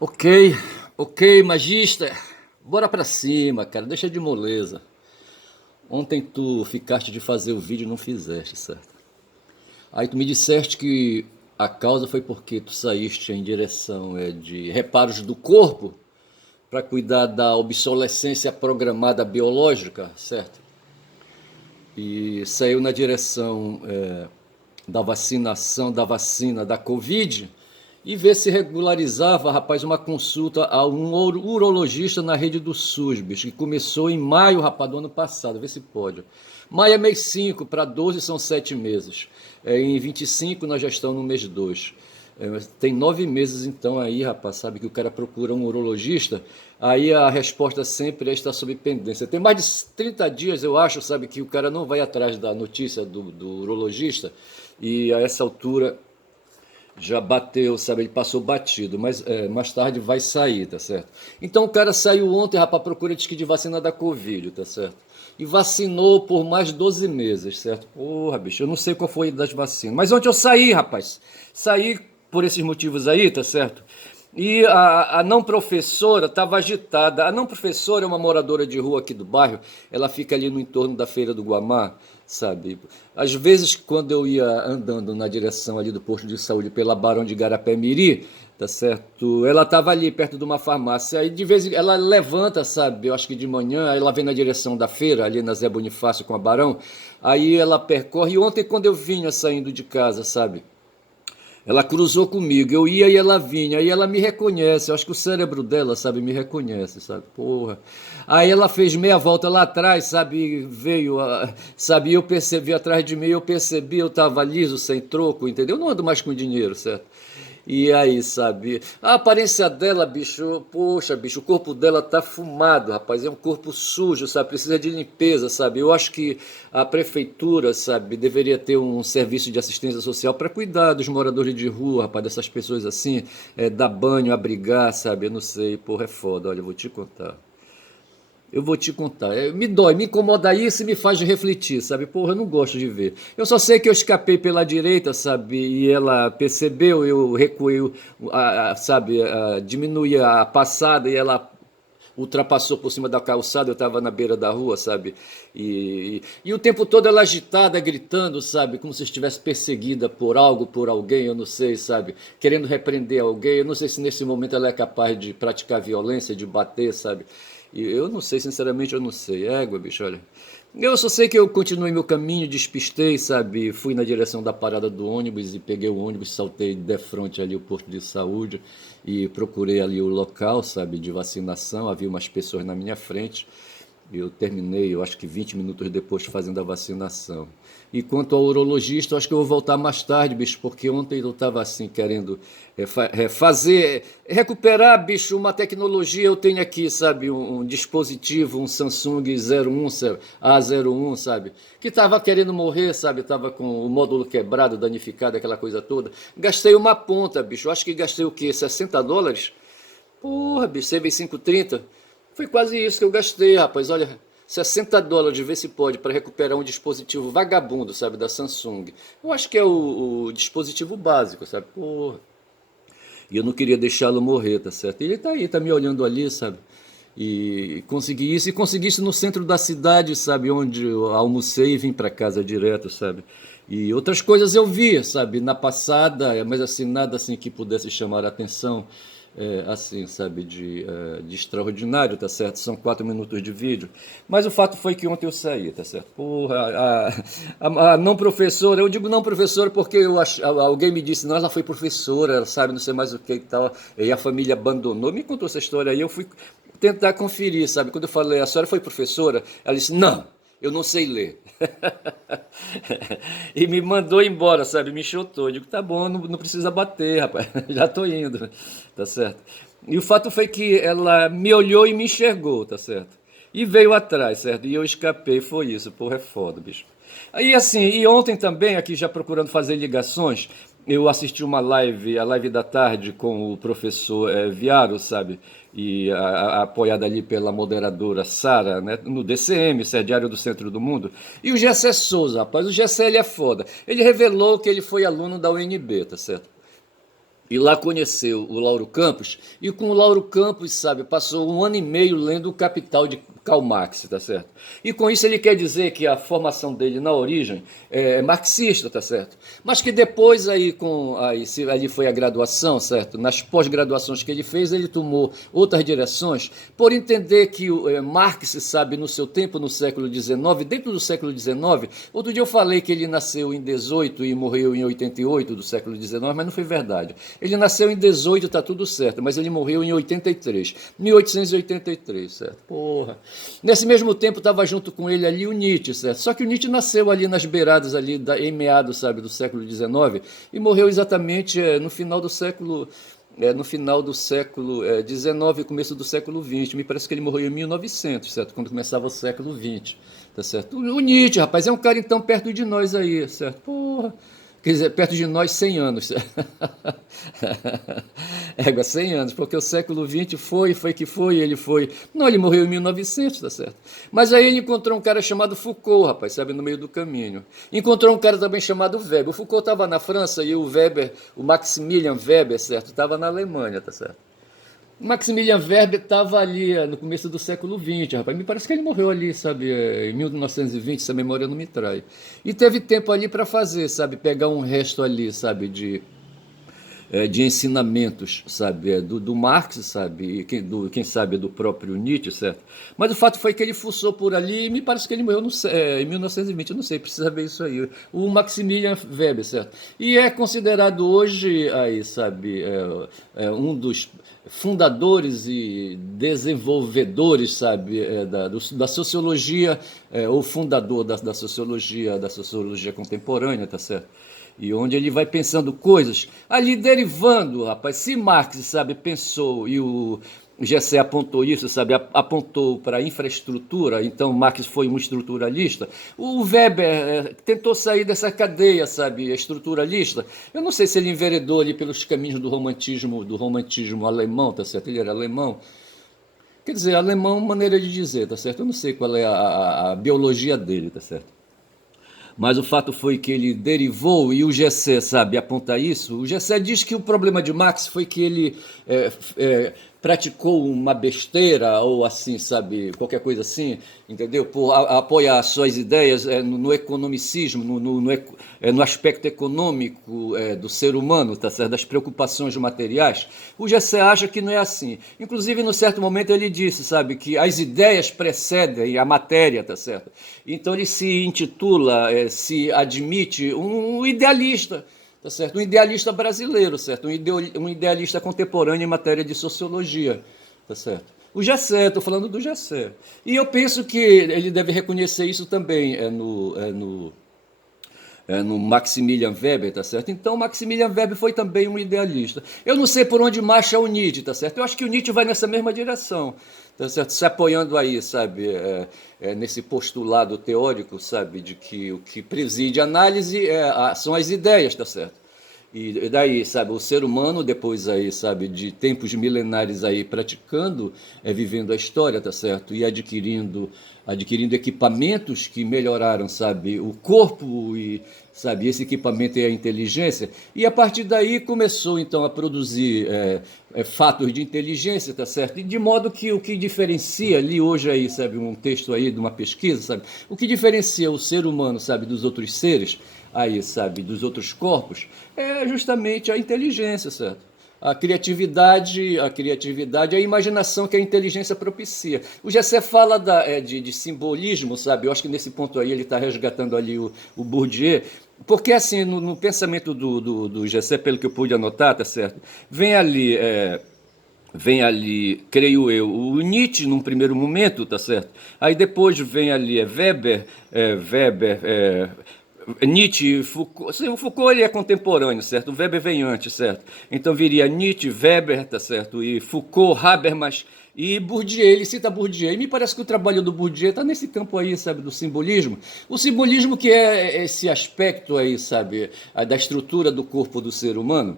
Ok, ok, Magister. Bora pra cima, cara. Deixa de moleza. Ontem tu ficaste de fazer o vídeo e não fizeste, certo? Aí tu me disseste que a causa foi porque tu saíste em direção de reparos do corpo para cuidar da obsolescência programada biológica, certo? E saiu na direção da vacinação, da vacina da Covid, e ver se regularizava, rapaz, uma consulta a um urologista na rede do SUS, bicho, que começou em maio, rapaz, do ano passado, vê se pode. Maio é mês 5 para 12 são 7 meses. Em 25 nós já estamos no mês 2. Tem 9 meses então aí, rapaz, sabe, que o cara procura um urologista, aí a resposta sempre é estar sob pendência. Tem mais de 30 dias, eu acho, sabe, que o cara não vai atrás da notícia do urologista, e a essa altura já bateu, sabe? Ele passou batido, mas mais tarde vai sair, tá certo? Então o cara saiu ontem, rapaz, procura de vacina da Covid, tá certo? E vacinou por mais 12 meses, certo? Porra, bicho, eu não sei qual foi das vacinas. Mas ontem eu saí, rapaz. Saí por esses motivos aí, tá certo? E a não professora estava agitada. A não professora é uma moradora de rua aqui do bairro. Ela fica ali no entorno da Feira do Guamá, sabe? Às vezes, quando eu ia andando na direção ali do posto de saúde pela Barão de Garapé-Miri, tá certo? Ela estava ali perto de uma farmácia. Aí de vez em ela levanta, sabe? Eu acho que de manhã, aí ela vem na direção da feira, ali na Zé Bonifácio com a Barão. Aí ela percorre. E ontem, quando eu vinha saindo de casa, sabe? Ela cruzou comigo, eu ia e ela vinha, aí ela me reconhece, eu acho que o cérebro dela, sabe, me reconhece, sabe, porra. Aí ela fez meia volta lá atrás, sabe, veio, sabe, eu percebi atrás de mim, eu percebi, eu tava liso, sem troco, entendeu? Eu não ando mais com dinheiro, certo? E aí, sabe? A aparência dela, bicho, poxa, bicho, o corpo dela tá fumado, rapaz. É um corpo sujo, sabe? Precisa de limpeza, sabe? Eu acho que a prefeitura, sabe, deveria ter um serviço de assistência social para cuidar dos moradores de rua, rapaz, dessas pessoas assim, dar banho, abrigar, sabe? Eu não sei, porra, é foda, olha, eu vou te contar. Eu vou te contar. Me dói, me incomoda isso e me faz refletir, sabe? Porra, eu não gosto de ver. Eu só sei que eu escapei pela direita, sabe? E ela percebeu, eu recuei, sabe? Diminui a passada e ela ultrapassou por cima da calçada, eu estava na beira da rua, sabe? E o tempo todo ela agitada, gritando, sabe? Como se estivesse perseguida por algo, por alguém, eu não sei, sabe? Querendo repreender alguém. Eu não sei se nesse momento ela é capaz de praticar violência, de bater, sabe? E eu não sei, sinceramente, eu não sei. Égua, bicho, olha. Eu só sei que eu continuei meu caminho, despistei, sabe? Fui na direção da parada do ônibus e peguei o ônibus, saltei de frente ali o posto de saúde e procurei ali o local, sabe, de vacinação. Havia umas pessoas na minha frente. Eu terminei, eu acho que 20 minutos depois fazendo a vacinação. E quanto ao urologista, eu acho que eu vou voltar mais tarde, bicho, porque ontem eu estava assim querendo fazer, recuperar, bicho, uma tecnologia. Eu tenho aqui, sabe, um dispositivo, um Samsung 01, A01, sabe, que estava querendo morrer, sabe, estava com o módulo quebrado, danificado, aquela coisa toda. Gastei uma ponta, bicho, eu acho que gastei o quê? US$ 60? Porra, bicho, CV530. Foi quase isso que eu gastei, rapaz. Olha, US$ 60, vê se pode, para recuperar um dispositivo vagabundo, sabe, da Samsung. Eu acho que é o dispositivo básico, sabe? Porra. E eu não queria deixá-lo morrer, tá certo? E ele tá aí, tá me olhando ali, sabe? E consegui isso, e consegui isso no centro da cidade, sabe? Onde eu almocei e vim para casa direto, sabe? E outras coisas eu vi, sabe? Na passada, mas assim, nada assim que pudesse chamar a atenção, assim, sabe? De extraordinário, tá certo? São 4 minutos de vídeo. Mas o fato foi que ontem eu saí, tá certo? Porra, a não professora, eu digo não professora porque alguém me disse, não, ela foi professora, ela sabe não sei mais o que e tal, e a família abandonou. Me contou essa história aí, eu fui tentar conferir, sabe? Quando eu falei, a senhora foi professora? Ela disse, não, eu não sei ler. E me mandou embora, sabe? Me chutou. Eu digo, tá bom, não precisa bater, rapaz. Já tô indo, tá certo? E o fato foi que ela me olhou e me enxergou, tá certo? E veio atrás, certo? E eu escapei, foi isso. Porra, é foda, bicho. Aí assim, e ontem também, aqui já procurando fazer ligações, eu assisti uma live, a live da tarde com o professor Viaro, sabe? E apoiada ali pela moderadora Sara, né? No DCM, Diário do Centro do Mundo. E o Gessé Souza, rapaz, o Gessé ele é foda. Ele revelou que ele foi aluno da UNB, tá certo? E lá conheceu o Lauro Campos, e com o Lauro Campos, sabe, passou 1 ano e meio lendo o Capital de Karl Marx, tá certo? E com isso ele quer dizer que a formação dele na origem é marxista, tá certo? Mas que depois ali foi a graduação, certo? Nas pós-graduações que ele fez, ele tomou outras direções, por entender que Marx, sabe, no seu tempo, no século XIX, dentro do século XIX, outro dia eu falei que ele nasceu em 18 e morreu em 88 do século XIX, mas não foi verdade. Ele nasceu em 18, tá tudo certo, mas ele morreu em 83, 1883, certo? Porra. Nesse mesmo tempo estava junto com ele ali o Nietzsche, certo? Só que o Nietzsche nasceu ali nas beiradas ali em meados, sabe, do século XIX e morreu exatamente no final do século XIX, começo do século XX. Me parece que ele morreu em 1900, certo? Quando começava o século XX, tá certo? O Nietzsche, rapaz, é um cara então perto de nós aí, certo? Porra. Quer dizer, perto de nós 100 anos. Égua, 100 anos, porque o século XX ele foi. Não, ele morreu em 1900, tá certo? Mas aí ele encontrou um cara chamado Foucault, rapaz, sabe, no meio do caminho. Encontrou um cara também chamado Weber. O Foucault estava na França e o Weber, o Maximilian Weber, certo, estava na Alemanha, tá certo? Maximilian Weber estava ali no começo do século XX, rapaz. Me parece que ele morreu ali, sabe, em 1920, se a memória não me trai. E teve tempo ali para fazer, sabe, pegar um resto ali, sabe, de ensinamentos, sabe, do Marx, sabe, e quem sabe do próprio Nietzsche, certo? Mas o fato foi que ele fuçou por ali e me parece que ele morreu em 1920, eu não sei, precisa ver isso aí. O Maximilian Weber, certo? E é considerado hoje, aí, sabe, um dos fundadores e desenvolvedores, sabe, da sociologia, ou fundador da sociologia contemporânea, tá certo? E onde ele vai pensando coisas, ali derivando, rapaz, se Marx, sabe, pensou, e o Gessé apontou isso, sabe, apontou para a infraestrutura, então Marx foi um estruturalista, o Weber tentou sair dessa cadeia, sabe, estruturalista, eu não sei se ele enveredou ali pelos caminhos do romantismo alemão, tá certo, ele era alemão, quer dizer, alemão, maneira de dizer, tá certo, eu não sei qual é a biologia dele, tá certo. Mas o fato foi que ele derivou, e o Gessé sabe apontar isso, o Gessé diz que o problema de Marx foi que ele praticou uma besteira, ou assim, sabe, qualquer coisa assim, entendeu? Por apoiar suas ideias no economicismo, no aspecto econômico do ser humano, tá certo? Das preocupações materiais. O Gessé acha que não é assim. Inclusive, no certo momento, ele disse, sabe, que as ideias precedem a matéria, tá certo? Então, ele se intitula, se admite um idealista, tá certo? Um idealista brasileiro, certo? Um idealista contemporâneo em matéria de sociologia, tá certo? O Gessé, estou falando do Gessé. E eu penso que ele deve reconhecer isso também no Maximilian Weber, tá certo? Então, Maximilian Weber foi também um idealista. Eu não sei por onde marcha o Nietzsche, tá certo? Eu acho que o Nietzsche vai nessa mesma direção, tá certo? Se apoiando aí, sabe, nesse postulado teórico, sabe, de que o que preside a análise são as ideias, tá certo? E daí, sabe, o ser humano, depois aí, sabe, de tempos milenares aí praticando, vivendo a história, tá certo? E adquirindo equipamentos que melhoraram, sabe, o corpo e, sabe, esse equipamento é a inteligência. E a partir daí começou, então, a produzir fatos de inteligência, tá certo? E de modo que o que diferencia, ali hoje aí, sabe, um texto aí de uma pesquisa, sabe, o que diferencia o ser humano, sabe, dos outros seres, aí, sabe, dos outros corpos, é justamente a inteligência, certo? A criatividade, a imaginação que a inteligência propicia. O Gessé fala de simbolismo, sabe? Eu acho que nesse ponto aí ele está resgatando ali o Bourdieu, porque assim, no pensamento do Gessé, pelo que eu pude anotar, tá certo? Vem ali, creio eu, o Nietzsche num primeiro momento, tá certo? Aí depois vem ali Weber, Nietzsche, Foucault, sim, o Foucault ele é contemporâneo, certo? O Weber vem antes, certo? Então viria Nietzsche, Weber, tá certo? E Foucault, Habermas e Bourdieu, ele cita Bourdieu. E me parece que o trabalho do Bourdieu está nesse campo aí, sabe, do simbolismo. O simbolismo que é esse aspecto aí, sabe, da estrutura do corpo do ser humano,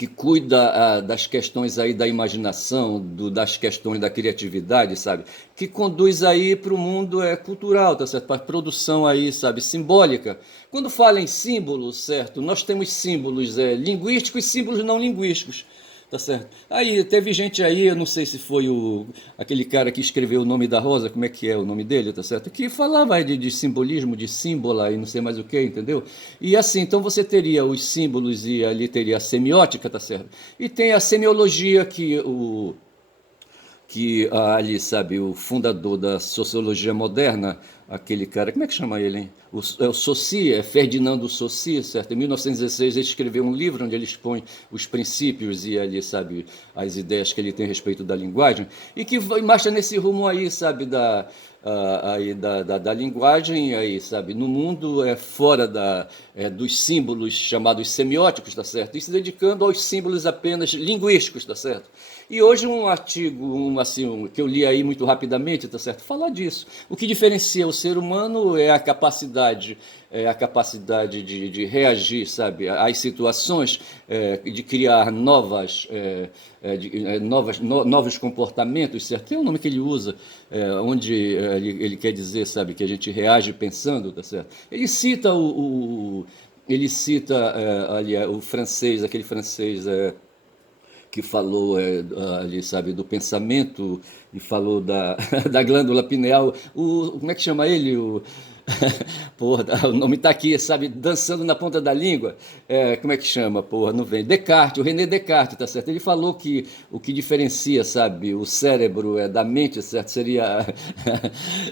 que cuida das questões aí da imaginação, das questões da criatividade, sabe? Que conduz aí para o mundo cultural, tá certo? Para a produção aí, sabe, simbólica. Quando fala em símbolos, certo? Nós temos símbolos linguísticos e símbolos não linguísticos. Tá certo. Aí teve gente aí, eu não sei se foi aquele cara que escreveu o nome da Rosa, como é que é o nome dele, tá certo? Que falava aí de simbolismo, de símbola e não sei mais o que, entendeu? E assim, então você teria os símbolos e ali teria a semiótica, tá certo? E tem a semiologia que ali, sabe, o fundador da sociologia moderna, aquele cara, como é que chama ele, hein? O Saussure, Ferdinando Saussure, certo? Em 1916 ele escreveu um livro onde ele expõe os princípios e ali, sabe, as ideias que ele tem a respeito da linguagem, e que marcha nesse rumo aí, sabe, da linguagem aí, sabe, no mundo fora dos símbolos chamados semióticos, tá certo? E se dedicando aos símbolos apenas linguísticos, tá certo? E hoje um artigo, que eu li aí muito rapidamente, tá certo? Fala disso. O que diferencia o ser humano é a capacidade de reagir, sabe, às situações, de criar novos comportamentos, certo? Tem um nome que ele usa, onde ele quer dizer, sabe, que a gente reage pensando, tá certo? Ele cita ali o francês, aquele francês que falou ali, sabe, do pensamento e falou da glândula pineal. Como é que chama ele? Porra, o nome está aqui, sabe, dançando na ponta da língua. Como é que chama? Porra, não vem. Descartes, o René Descartes, tá certo? Ele falou que o que diferencia, sabe, o cérebro da mente, certo?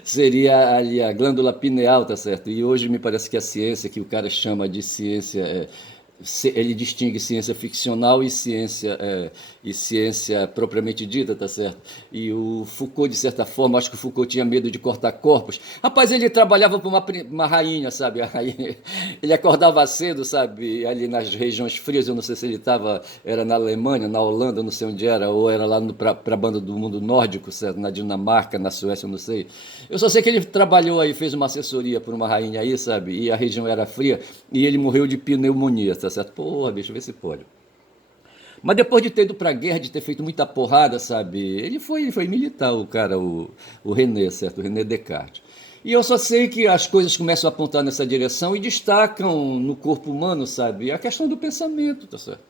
Seria ali a glândula pineal, tá certo? E hoje me parece que a ciência, que o cara chama de ciência, ele distingue ciência ficcional e ciência propriamente dita, tá certo? E o Foucault, de certa forma, acho que o Foucault tinha medo de cortar corpos. Rapaz, ele trabalhava para uma rainha, sabe? Ele acordava cedo, sabe? Ali nas regiões frias, eu não sei se era na Alemanha, na Holanda, não sei onde era, ou era lá para a banda do mundo nórdico, certo? Na Dinamarca, na Suécia, eu não sei. Eu só sei que ele trabalhou aí, fez uma assessoria por uma rainha aí, sabe? E a região era fria, e ele morreu de pneumonia, tá certo? Porra, bicho, vê se pode. Mas depois de ter ido pra guerra, de ter feito muita porrada, sabe? Ele foi militar, o cara, o René, certo? O René Descartes. E eu só sei que as coisas começam a apontar nessa direção e destacam no corpo humano, sabe? A questão do pensamento, tá certo?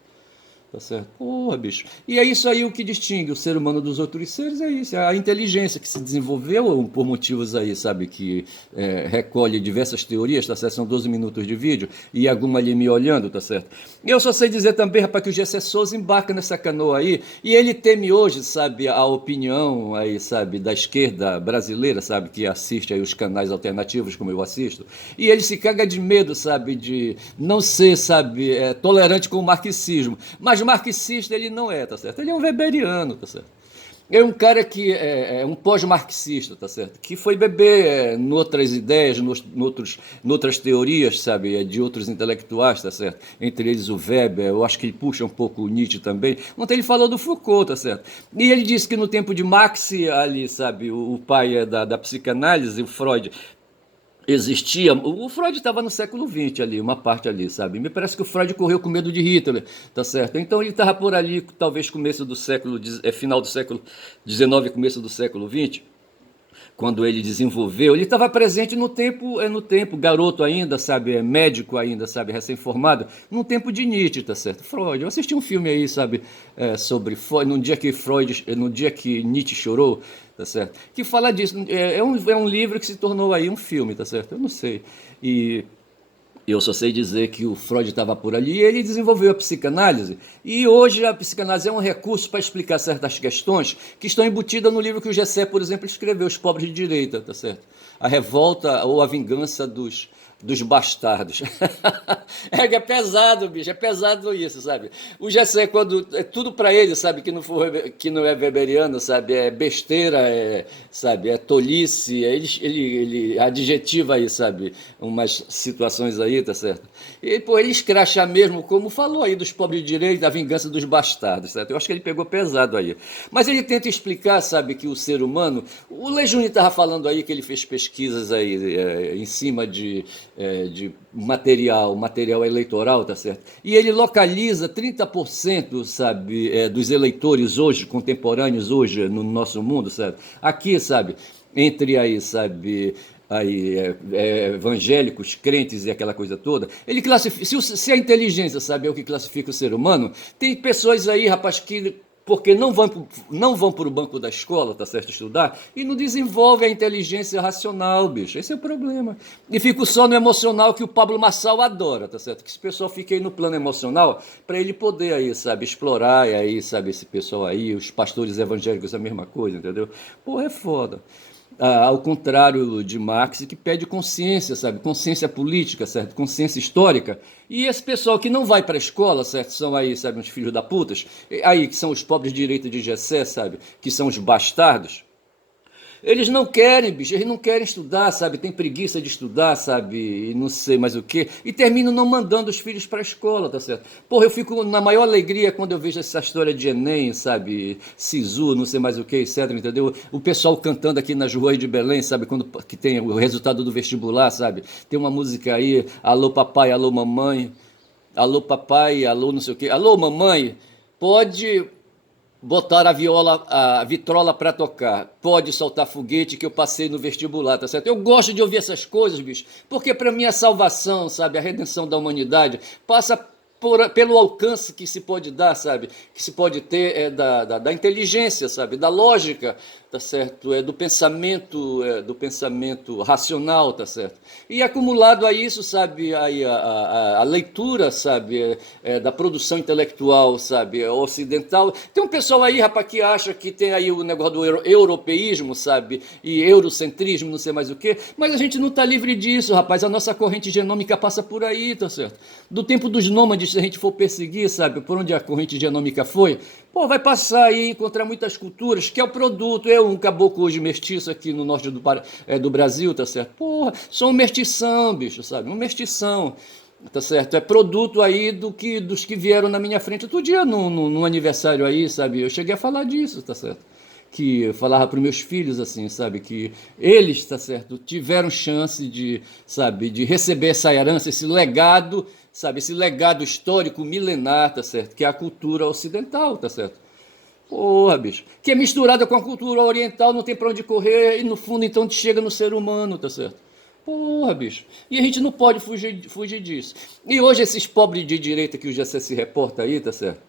Tá certo? Porra, bicho. E é isso aí o que distingue o ser humano dos outros seres, é isso. É a inteligência que se desenvolveu por motivos aí, sabe, que recolhe diversas teorias, tá certo? São 12 minutos de vídeo e alguma ali me olhando, tá certo? E eu só sei dizer também, rapaz, que o Gessé Souza embarca nessa canoa aí e ele teme hoje, sabe, a opinião aí, sabe, da esquerda brasileira, sabe, que assiste aí os canais alternativos, como eu assisto, e ele se caga de medo, sabe, de não ser, sabe, tolerante com o marxismo. Mas marxista ele não é, tá certo? Ele é um weberiano, tá certo? É um cara que é um pós-marxista, tá certo? Que foi beber noutras ideias, noutras teorias, sabe? De outros intelectuais, tá certo? Entre eles o Weber, eu acho que ele puxa um pouco o Nietzsche também. Ontem ele falou do Foucault, tá certo? E ele disse que no tempo de Marx, ali, sabe? O pai da psicanálise, o Freud, existia. O Freud estava no século XX ali, uma parte ali, sabe? Me parece que o Freud correu com medo de Hitler, tá certo? Então ele estava por ali, talvez começo do final do século XIX, começo do século XX, quando ele desenvolveu, ele estava presente no tempo, garoto ainda, sabe, médico ainda, sabe, recém-formado, no tempo de Nietzsche, tá certo? Freud, eu assisti um filme aí, sabe, sobre Freud, no dia que Nietzsche chorou, tá certo? Que fala disso, é um livro que se tornou aí um filme, tá certo? Eu não sei. E eu só sei dizer que o Freud estava por ali e ele desenvolveu a psicanálise. E hoje a psicanálise é um recurso para explicar certas questões que estão embutidas no livro que o Gessé, por exemplo, escreveu, Os Pobres de Direita, tá certo? A revolta ou a vingança dos bastardos. É pesado, bicho, é pesado isso, sabe? O Gessé, quando é tudo para ele, sabe, que não é weberiano, sabe, é besteira, sabe, é tolice, ele adjetiva aí, sabe, umas situações aí, tá certo? E, pô, ele escracha mesmo, como falou aí dos pobres de direito, da vingança dos bastardos, certo? Eu acho que ele pegou pesado aí. Mas ele tenta explicar, sabe, que o ser humano, o Lejuni estava falando aí que ele fez pesquisas aí em cima de material eleitoral, tá certo? E ele localiza 30%, sabe, dos eleitores hoje, contemporâneos hoje no nosso mundo, sabe? Aqui, sabe, entre aí, sabe, aí, evangélicos, crentes e aquela coisa toda, ele classifica, se a inteligência, sabe, é o que classifica o ser humano, tem pessoas aí, rapaz, que porque não vão para o banco da escola, tá certo, estudar, e não desenvolvem a inteligência racional, bicho. Esse é o problema. E fico só no emocional que o Pablo Marçal adora, tá certo? Que esse pessoal fique aí no plano emocional para ele poder aí, sabe, explorar, e aí, sabe, esse pessoal aí, os pastores evangélicos, a mesma coisa, entendeu? Porra, é foda. Ao contrário de Marx, que pede consciência, sabe? Consciência política, certo? Consciência histórica. E esse pessoal que não vai para a escola, certo? São aí, sabe, uns filhos da putas, aí que são os pobres de direita de Gessé, sabe? Que são os bastardos. Eles não querem, bicho, eles não querem estudar, sabe? Tem preguiça de estudar, sabe? E não sei mais o quê. E terminam não mandando os filhos para a escola, tá certo? Porra, eu fico na maior alegria quando eu vejo essa história de Enem, sabe? Sisu, não sei mais o que, etc, entendeu? O pessoal cantando aqui nas ruas de Belém, sabe? Quando que tem o resultado do vestibular, sabe? Tem uma música aí, alô papai, alô mamãe, alô papai, alô não sei o quê, alô mamãe, pode botar a vitrola para tocar, pode soltar foguete que eu passei no vestibular, tá certo? Eu gosto de ouvir essas coisas, bicho, porque para mim a salvação, sabe, a redenção da humanidade passa pelo alcance que se pode dar, sabe, que se pode ter da inteligência, sabe, da lógica, tá certo, do pensamento racional, tá certo, e acumulado a isso, sabe, aí a leitura, sabe, da produção intelectual, sabe, ocidental. Tem um pessoal aí, rapaz, que acha que tem aí o negócio do europeísmo, sabe, e eurocentrismo, não sei mais o quê, mas a gente não está livre disso, rapaz, a nossa corrente genômica passa por aí, tá certo, do tempo dos nômades, se a gente for perseguir, sabe, por onde a corrente genômica foi, pô, vai passar aí, encontrar muitas culturas, que é o produto. Eu, um caboclo hoje mestiço aqui no norte do Brasil, tá certo? Porra, sou um mestição, bicho, sabe? Um mestição, tá certo? É produto aí dos que vieram na minha frente. Outro dia, num aniversário aí, sabe? Eu cheguei a falar disso, tá certo? Que eu falava para os meus filhos assim, sabe, que eles, tá certo, tiveram chance de, sabe, de receber essa herança, esse legado, sabe, esse legado histórico milenar, tá certo, que é a cultura ocidental, tá certo. Porra, bicho, que é misturada com a cultura oriental, não tem para onde correr e no fundo então chega no ser humano, tá certo. Porra, bicho. E a gente não pode fugir disso. E hoje esses pobres de direita que o GC se reporta aí, tá certo?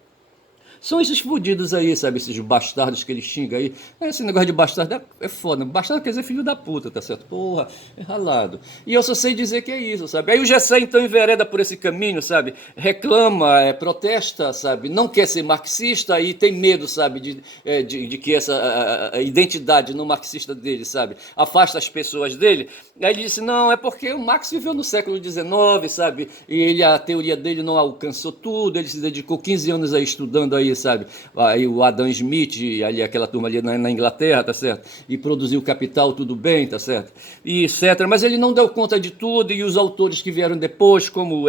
São esses fudidos aí, sabe? Esses bastardos que ele xinga aí. Esse negócio de bastardo é foda. Bastardo quer dizer filho da puta, tá certo? Porra, é ralado. E eu só sei dizer que é isso, sabe? Aí o Gessé então envereda por esse caminho, sabe? Reclama, protesta, sabe? Não quer ser marxista e tem medo, sabe? De que essa a identidade não marxista dele, sabe? Afasta as pessoas dele. Aí ele disse, não, é porque o Marx viveu no século XIX, sabe? E a teoria dele não alcançou tudo. Ele se dedicou 15 anos aí estudando aí, sabe, aí o Adam Smith, ali aquela turma ali na Inglaterra, tá certo, e produziu Capital, tudo bem, tá certo, e etc, mas ele não deu conta de tudo, e os autores que vieram depois, como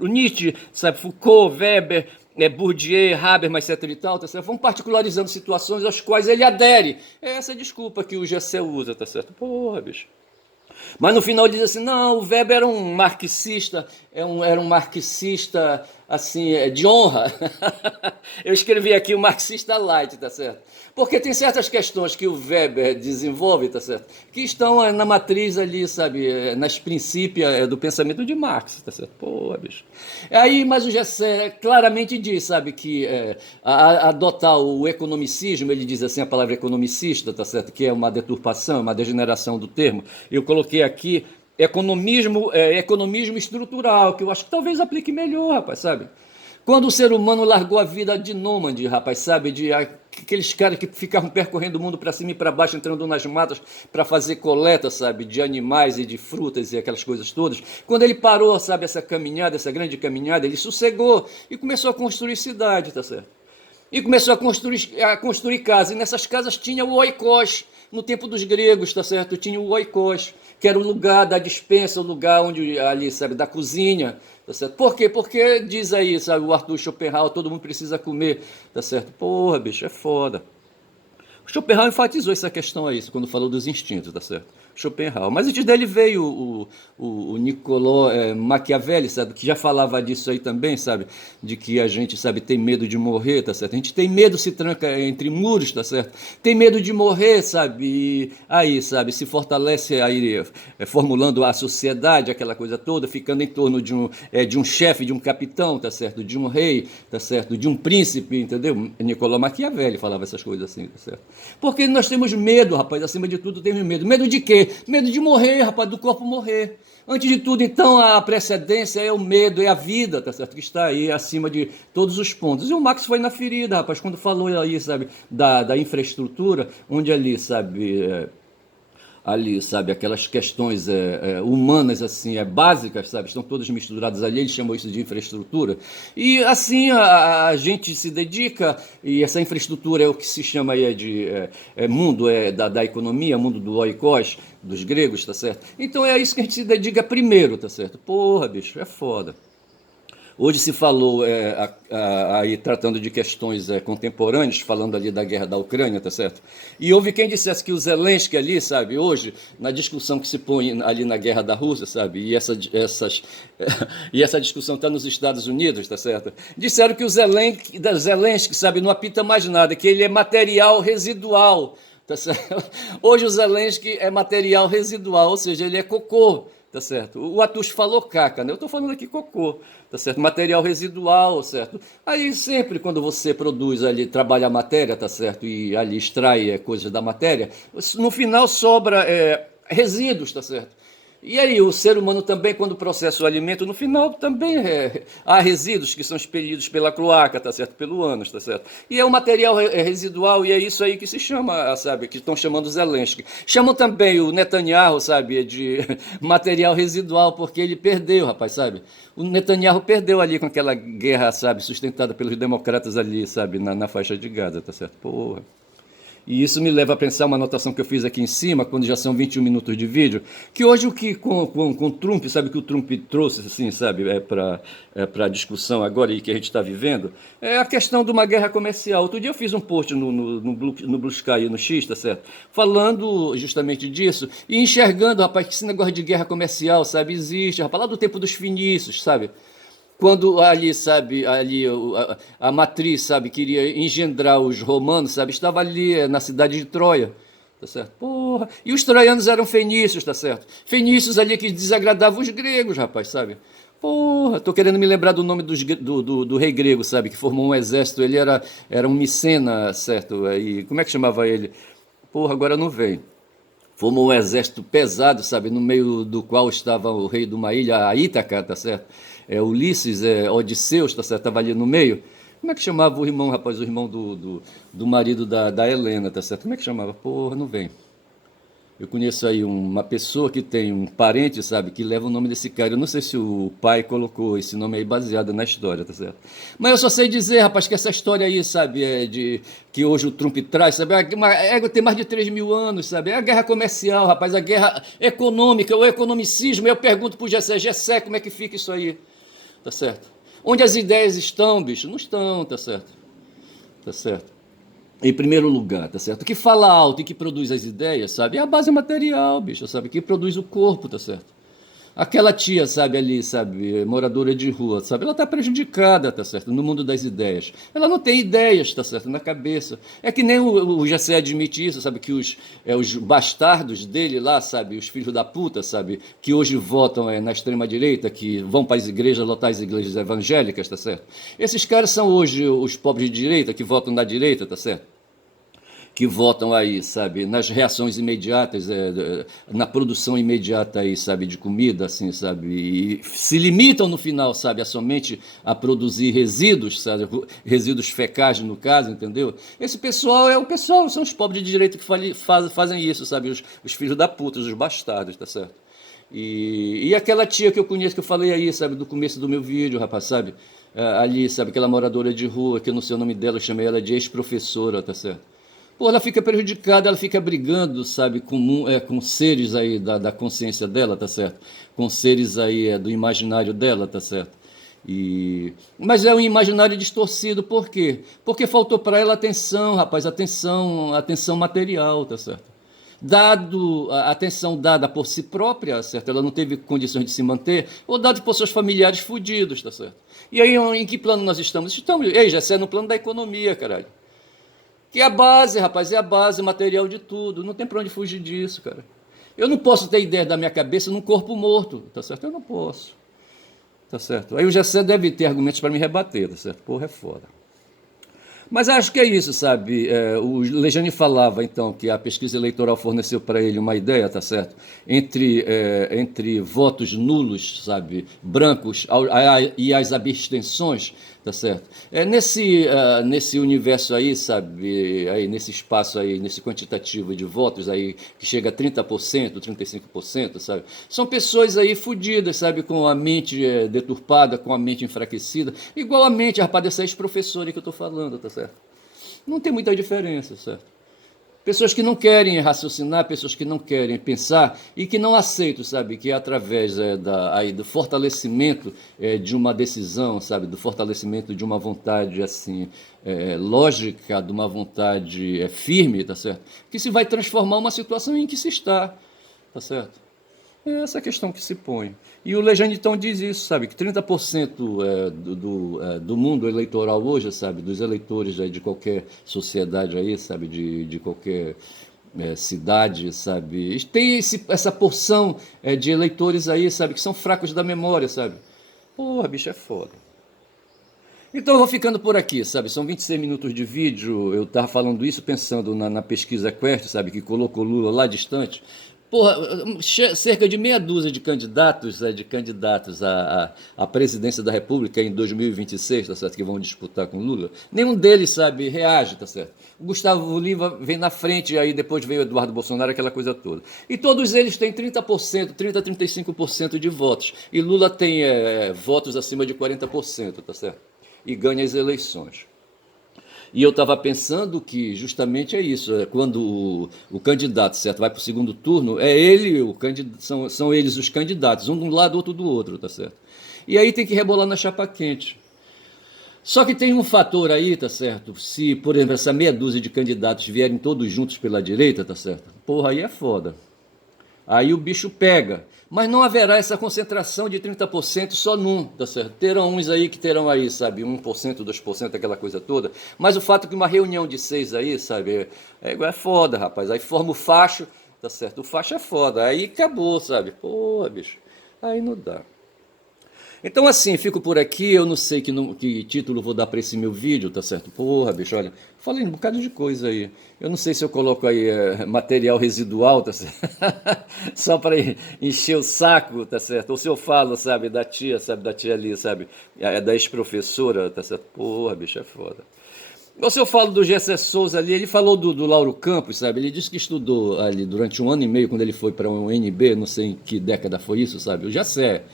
o Nietzsche, sabe, Foucault, Weber, Bourdieu, Habermas, etc e tal, tá certo, vão particularizando situações às quais ele adere. É essa desculpa que o Gessé usa, tá certo, porra, bicho. Mas no final ele diz assim, não, o Weber era um marxista, era um marxista assim, de honra. Eu escrevi aqui o marxista light, tá certo? Porque tem certas questões que o Weber desenvolve, tá certo? Que estão na matriz ali, sabe, nas princípios do pensamento de Marx, tá certo? Porra, bicho. Aí, mas o Gessé claramente diz, sabe, que adotar o economicismo, ele diz assim a palavra economicista, tá certo? Que é uma deturpação, uma degeneração do termo. Eu coloquei aqui economismo estrutural, que eu acho que talvez aplique melhor, rapaz, sabe? Quando o ser humano largou a vida de nômade, rapaz, sabe? De aqueles caras que ficavam percorrendo o mundo para cima e para baixo, entrando nas matas para fazer coleta, sabe? De animais e de frutas e aquelas coisas todas. Quando ele parou, sabe? Essa caminhada, essa grande caminhada, ele sossegou e começou a construir cidade, tá certo? E começou a construir casas. E nessas casas tinha o oikos. No tempo dos gregos, tá certo? Tinha o oikos, que era o lugar da despensa, o lugar onde ali, sabe, da cozinha, tá certo? Por quê? Porque diz aí, sabe, o Arthur Schopenhauer, todo mundo precisa comer, tá certo? Porra, bicho, é foda. O Schopenhauer enfatizou essa questão aí, quando falou dos instintos, tá certo? Schopenhauer. Mas antes dele veio o Niccolò Machiavelli, sabe, que já falava disso aí também, sabe, de que a gente, sabe, tem medo de morrer, tá certo? A gente tem medo, se tranca entre muros, tá certo? Tem medo de morrer, sabe? E aí, sabe, se fortalece aí, formulando a sociedade, aquela coisa toda, ficando em torno de um chefe, de um capitão, tá certo? De um rei, tá certo? De um príncipe, entendeu? Niccolò Machiavelli falava essas coisas assim, tá certo? Porque nós temos medo, rapaz, acima de tudo temos medo. Medo de quê? Medo de morrer, rapaz, do corpo morrer. Antes de tudo, então, a precedência é o medo, é a vida, tá certo? Que está aí acima de todos os pontos. E o Marx foi na ferida, rapaz, quando falou aí, sabe, da infraestrutura, onde ali, sabe, aquelas questões humanas, assim, básicas, sabe, estão todas misturadas ali, ele chamou isso de infraestrutura, e assim a gente se dedica, e essa infraestrutura é o que se chama aí mundo da economia, mundo do oikos, dos gregos, tá certo? Então é isso que a gente se dedica primeiro, tá certo? Porra, bicho, é foda. Hoje se falou aí tratando de questões contemporâneas, falando ali da guerra da Ucrânia, tá certo? E houve quem dissesse que o Zelensky ali, sabe, hoje, na discussão que se põe ali na guerra da Rússia, sabe, e essa discussão está nos Estados Unidos, tá certo? Disseram que o Zelensky, sabe, não apita mais nada, que ele é material residual, tá certo? Hoje o Zelensky é material residual, ou seja, ele é cocô. Tá certo? O Atush falou caca, né? Eu estou falando aqui cocô, tá certo? Material residual, certo? Aí sempre quando você produz ali, trabalha a matéria, tá certo? E ali extrai coisas da matéria, no final sobra resíduos, tá certo? E aí, o ser humano também, quando processa o alimento, no final também há resíduos que são expelidos pela cloaca, tá certo? Pelo ânus, tá certo? E é um material residual, e é isso aí que se chama, sabe? Que estão chamando Zelensky. Chamam também o Netanyahu, sabe? De material residual, porque ele perdeu, rapaz, sabe? O Netanyahu perdeu ali com aquela guerra, sabe? Sustentada pelos democratas ali, sabe? Na faixa de Gaza, tá certo? Porra. E isso me leva a pensar uma anotação que eu fiz aqui em cima, quando já são 21 minutos de vídeo, que hoje o que com Trump, sabe, que o Trump trouxe, assim, sabe, para discussão agora e que a gente está vivendo, é a questão de uma guerra comercial. Outro dia eu fiz um post no Blue Sky, no X, tá certo? Falando justamente disso e enxergando, rapaz, que esse negócio de guerra comercial, sabe, existe, rapaz, lá do tempo dos fenícios, sabe? Quando ali, sabe, ali a matriz, sabe, queria engendrar os romanos, sabe, estava ali na cidade de Troia, tá certo? Porra, e os troianos eram fenícios, tá certo? Fenícios ali que desagradavam os gregos, rapaz, sabe? Porra, tô querendo me lembrar do nome do rei grego, sabe, que formou um exército, ele era um Micena, certo? E como é que chamava ele? Porra, agora não vem. Formou um exército pesado, sabe, no meio do qual estava o rei de uma ilha, a Ítaca, tá certo? Ulisses, Odisseus, tá certo? Estava ali no meio. Como é que chamava o irmão, rapaz, o irmão do marido da Helena, tá certo? Como é que chamava? Porra, não vem. Eu conheço aí uma pessoa que tem um parente, sabe, que leva o nome desse cara. Eu não sei se o pai colocou esse nome aí baseado na história, tá certo? Mas eu só sei dizer, rapaz, que essa história aí, sabe, que hoje o Trump traz, sabe, tem mais de 3 mil anos, sabe? É a guerra comercial, rapaz, a guerra econômica, o economicismo. Eu pergunto pro Gessé, como é que fica isso aí, tá certo? Onde as ideias estão, bicho? Não estão, tá certo? Tá certo? Em primeiro lugar, tá certo? Que fala alto e que produz as ideias, sabe? É a base material, bicho, sabe? Que produz o corpo, tá certo? Aquela tia, sabe, ali, sabe, moradora de rua, sabe? Ela está prejudicada, tá certo? No mundo das ideias. Ela não tem ideias, tá certo? Na cabeça. É que nem o Jessé admite isso, sabe? Que os bastardos dele lá, sabe? Os filhos da puta, sabe? Que hoje votam na extrema-direita, que vão para as igrejas, lotar as igrejas evangélicas, tá certo? Esses caras são hoje os pobres de direita, que votam na direita, tá certo? Que votam aí, sabe, nas reações imediatas, na produção imediata aí, sabe, de comida, assim, sabe, e se limitam no final, sabe, somente a produzir resíduos, sabe, resíduos fecais no caso, entendeu? Esse pessoal são os pobres de direito que fazem isso, sabe, os filhos da puta, os bastardos, tá certo? E aquela tia que eu conheço, que eu falei aí, sabe, do começo do meu vídeo, rapaz, sabe, ali, sabe, aquela moradora de rua, que eu não sei o nome dela, eu chamei ela de ex-professora, tá certo? Pô, ela fica prejudicada, ela fica brigando, sabe, com seres aí da consciência dela, tá certo? Com seres aí do imaginário dela, tá certo? Mas é um imaginário distorcido, por quê? Porque faltou para ela atenção, rapaz, atenção material, tá certo? dado a atenção dada por si própria, certo? Ela não teve condições de se manter, ou dado por seus familiares fudidos, tá certo? E aí, em que plano nós estamos? Estamos, ei, já é no plano da economia, caralho. Que é a base, rapaz, é a base material de tudo. Não tem pra onde fugir disso, cara. Eu não posso ter ideia da minha cabeça num corpo morto, tá certo? Eu não posso, tá certo? Aí o Gessé deve ter argumentos para me rebater, tá certo? Porra, é foda. Mas acho que é isso, sabe? O Lejane falava, então, que a pesquisa eleitoral forneceu para ele uma ideia, tá certo? Entre votos nulos, sabe? Brancos e as abstenções, tá certo? Nesse universo aí, sabe? Aí, nesse espaço aí, nesse quantitativo de votos aí, que chega a 30%, 35%, sabe? São pessoas aí fodidas, sabe? Com a mente deturpada, com a mente enfraquecida. Igual a mente, rapaz, dessa ex-professora que eu tô falando, tá certo? Não tem muita diferença, certo? Pessoas que não querem raciocinar, pessoas que não querem pensar e que não aceitam, sabe, que é através do fortalecimento de uma decisão, sabe, do fortalecimento de uma vontade assim lógica, de uma vontade firme, tá certo? Que se vai transformar uma situação em que se está, tá certo? É essa a questão que se põe. E o Lejane então diz isso, sabe, que 30% do mundo eleitoral hoje, sabe, dos eleitores de qualquer sociedade aí, sabe, de qualquer cidade, sabe, tem essa porção de eleitores aí, sabe, que são fracos da memória, sabe. Porra, bicho, é foda. Então eu vou ficando por aqui, sabe? São 26 minutos de vídeo. Eu estava falando isso pensando na pesquisa Quest, sabe? Que colocou Lula lá distante. Porra, cerca de meia dúzia de candidatos à presidência da República em 2026, tá certo? Que vão disputar com Lula. Nenhum deles, sabe, reage, tá certo? O Gustavo Lima vem na frente, aí depois vem o Eduardo Bolsonaro, aquela coisa toda. E todos eles têm 30%, 30 a 35% de votos. E Lula tem votos acima de 40%, tá certo? E ganha as eleições. E eu estava pensando que justamente é isso, quando o candidato, certo, vai para o segundo turno, é ele, são eles os candidatos, um de um lado, outro do outro, tá certo? E aí tem que rebolar na chapa quente. Só que tem um fator aí, tá certo? Se, por exemplo, essa meia dúzia de candidatos vierem todos juntos pela direita, tá certo? Porra, aí é foda. Aí o bicho pega. Mas não haverá essa concentração de 30% só num, tá certo? Terão uns aí que terão aí, sabe, 1%, 2%, aquela coisa toda. Mas o fato é que uma reunião de 6 aí, sabe, é foda, rapaz. Aí forma o facho, tá certo? O facho é foda. Aí acabou, sabe? Porra, bicho. Aí não dá. Então, assim, fico por aqui. Eu não sei que título vou dar para esse meu vídeo, tá certo? Porra, bicho, olha, falei um bocado de coisa aí. Eu não sei se eu coloco aí material residual, tá certo? Só para encher o saco, tá certo? Ou se eu falo, sabe, da tia ali, sabe? Da ex-professora, tá certo? Porra, bicho, é foda. Ou se eu falo do Gessé Souza ali, ele falou do Lauro Campos, sabe? Ele disse que estudou ali durante 1 ano e meio, quando ele foi para um NB, não sei em que década foi isso, sabe? O Gessé.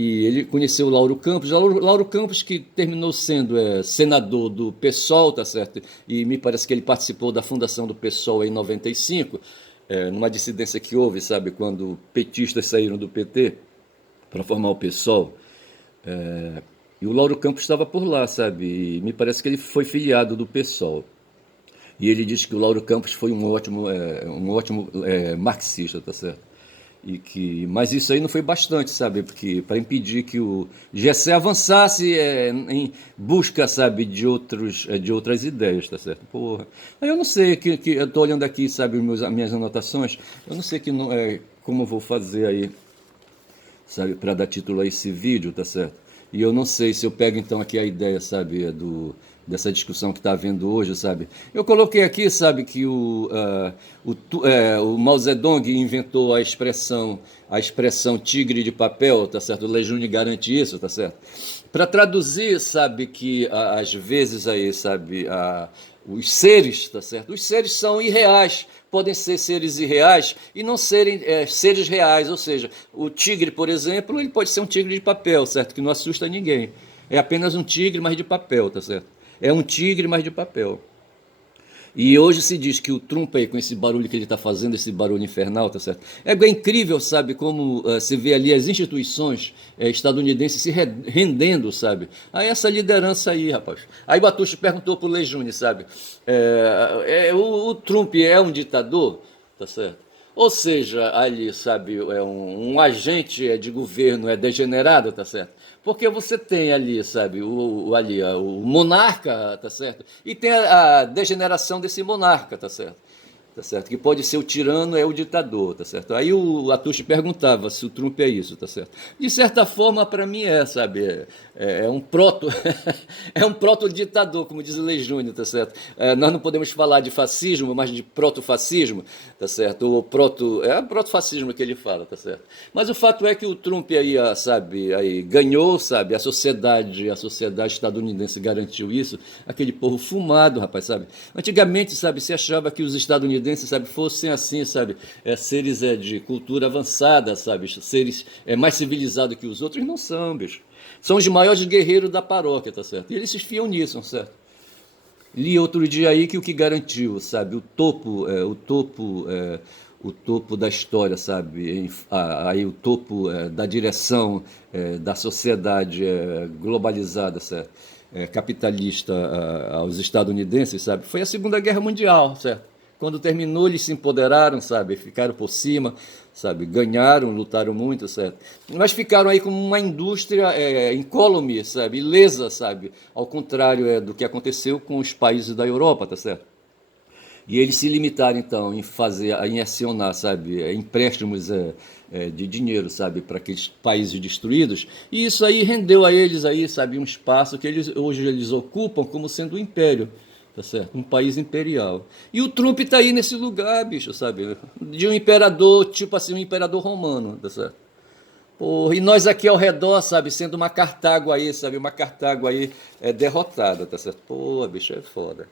E ele conheceu o Lauro Campos, Lauro Campos que terminou sendo senador do PSOL, tá certo? E me parece que ele participou da fundação do PSOL em 95, numa dissidência que houve, sabe, quando petistas saíram do PT para formar o PSOL. E o Lauro Campos estava por lá, sabe? E me parece que ele foi filiado do PSOL. E ele disse que o Lauro Campos foi um ótimo marxista, tá certo? Mas isso aí não foi bastante, sabe? Porque para impedir que o Gessé avançasse em busca, sabe, de outras ideias, tá certo? Porra. Aí eu não sei, que eu tô olhando aqui, sabe, as minhas anotações, eu não sei como eu vou fazer aí, sabe, para dar título a esse vídeo, tá certo? E eu não sei se eu pego então aqui a ideia, sabe, dessa discussão que está havendo hoje, sabe? Eu coloquei aqui, sabe, que o Mao Zedong inventou a expressão tigre de papel, tá certo? O Lejune garante isso, tá certo? Para traduzir, sabe, que às vezes aí, sabe, os seres, tá certo? Os seres são irreais, podem ser seres irreais e não serem seres reais, ou seja, o tigre, por exemplo, ele pode ser um tigre de papel, certo? Que não assusta ninguém. É apenas um tigre, mas de papel, tá certo? É um tigre, mas de papel. E hoje se diz que o Trump aí, com esse barulho que ele está fazendo, esse barulho infernal, tá certo? É incrível, sabe, como se vê ali as instituições estadunidenses se rendendo, sabe, a essa liderança aí, rapaz. Aí Batucho perguntou pro Lejune, sabe, o Trump é um ditador? tá certo? Ou seja, ali, sabe, um agente de governo degenerado, tá certo? Porque você tem ali, sabe, o monarca, tá certo? E tem a degeneração desse monarca, tá certo? Tá certo? Que pode ser o tirano, é o ditador, tá certo? Aí o Atushi perguntava se o Trump é isso, tá certo? De certa forma, para mim sabe? É um proto, é um proto-ditador, como diz o Lei Júnior, tá certo? Nós não podemos falar de fascismo, mas de proto-fascismo, tá certo? É o proto-fascismo que ele fala, tá certo? Mas o fato é que o Trump aí, sabe, aí ganhou, sabe? A sociedade estadunidense garantiu isso, aquele povo fumado, rapaz, sabe? Antigamente, sabe, se achava que os estadunidenses, sabe, fossem assim, sabe, seres de cultura avançada, sabe, seres mais civilizados que os outros, não são, bicho. São os maiores guerreiros da paróquia, tá certo? E eles se esfiam nisso, certo? Li outro dia aí que o que garantiu, sabe, o topo da história, sabe, aí o topo da direção da sociedade globalizada, certo? Capitalista aos estadunidenses, sabe, foi a Segunda Guerra Mundial, certo? Quando terminou, eles se empoderaram, sabe, ficaram por cima, sabe, ganharam, lutaram muito, certo? Mas ficaram aí como uma indústria incólume, sabe, ilesa, sabe, ao contrário do que aconteceu com os países da Europa, tá certo? E eles se limitaram então em acionar, sabe, empréstimos de dinheiro, sabe, para aqueles países destruídos. E isso aí rendeu a eles aí, sabe, um espaço que hoje eles ocupam como sendo um império, tá certo? Um país imperial. E o Trump tá aí nesse lugar, bicho, sabe, de um imperador, tipo assim, um imperador romano, tá certo? Porra, e nós aqui ao redor, sabe, sendo uma Cartago aí, sabe, uma Cartago aí derrotada, tá certo? Pô, bicho, é foda.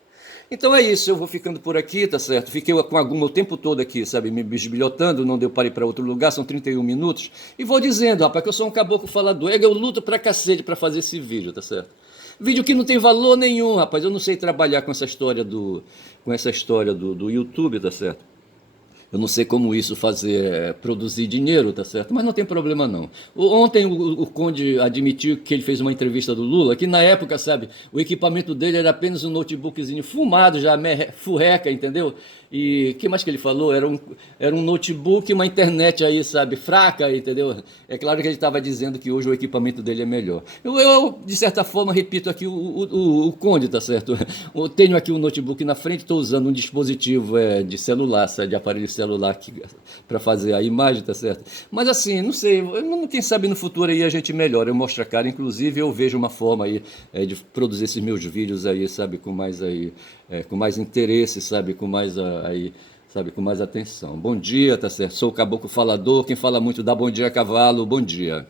Então é isso, eu vou ficando por aqui, tá certo? Fiquei com o tempo todo aqui, sabe, me bisbilhotando, não deu para ir para outro lugar, são 31 minutos. E vou dizendo, rapaz, que eu sou um caboclo falador. Eu luto pra cacete pra fazer esse vídeo, tá certo? Vídeo que não tem valor nenhum, rapaz. Eu não sei trabalhar com essa história do YouTube, tá certo? Eu não sei como isso fazer produzir dinheiro, tá certo? Mas não tem problema não. Ontem o Conde admitiu que ele fez uma entrevista do Lula, que na época, sabe, o equipamento dele era apenas um notebookzinho fumado, já furreca, entendeu? E o que mais que ele falou? Era um notebook, uma internet aí, sabe, fraca, entendeu? É claro que ele estava dizendo que hoje o equipamento dele é melhor. Eu de certa forma, repito aqui o Conde, tá certo? Eu tenho aqui um notebook na frente, estou usando um dispositivo de celular, sabe, de aparelho celular para fazer a imagem, tá certo? Mas assim, não sei, quem sabe no futuro aí a gente melhora, eu mostro a cara, inclusive eu vejo uma forma aí de produzir esses meus vídeos aí, sabe, com mais interesse, sabe, com mais atenção. Bom dia, tá certo? Sou o Caboclo Falador, quem fala muito dá bom dia, cavalo, bom dia.